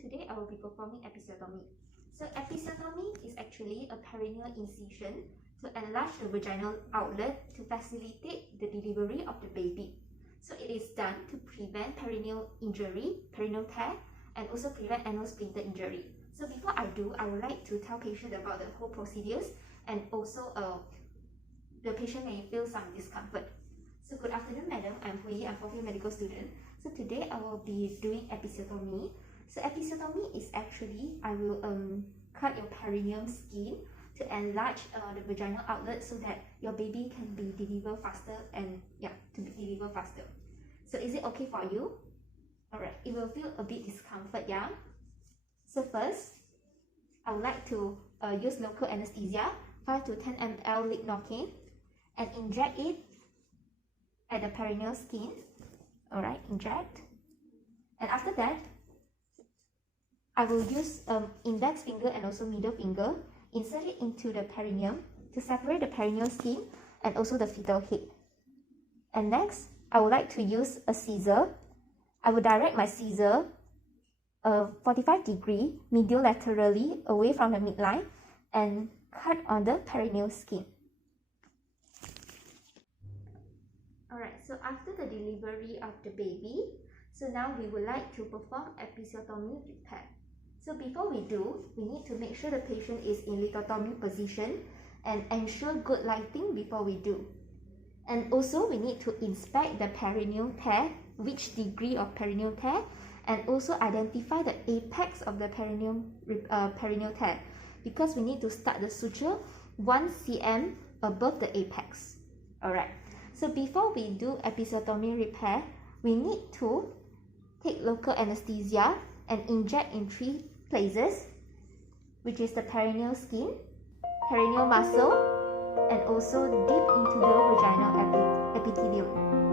today I will be performing episiotomy. So episiotomy is actually a perineal incision to enlarge the vaginal outlet to facilitate the delivery of the baby. So it is done to prevent perineal injury, perineal tear, and also prevent anal splinter injury. So before I do, I would like to tell patient about the whole procedures, and also the patient may feel some discomfort. So good afternoon, madam. I'm Hui. I'm a fourth year medical student. So today I will be doing episiotomy. So episiotomy is actually, I will cut your perineum skin to enlarge the vaginal outlet so that your baby can be delivered faster and to be delivered faster. So is it okay for you? Alright, it will feel a bit discomfort, yeah? So first, I would like to use local anesthesia, 5 to 10 ml leg Novocaine, and inject it at the perineal skin. Alright, inject. And after that, I will use index finger and also middle finger, insert it into the perineum to separate the perineal skin and also the fetal head. And next, I would like to use a scissor. I will direct my scissor 45 degree medial laterally away from the midline and cut on the perineal skin. Alright, so after the delivery of the baby, so now we would like to perform episiotomy repair. So before we do, we need to make sure the patient is in lithotomy position and ensure good lighting before we do. And also we need to inspect the perineal tear, which degree of perineal tear, and also identify the apex of the perineal tear, because we need to start the suture 1 cm above the apex. Alright, so before we do episiotomy repair, we need to take local anesthesia and inject in 3 places, which is the perineal skin, perineal muscle, and also deep into the vaginal epithelium.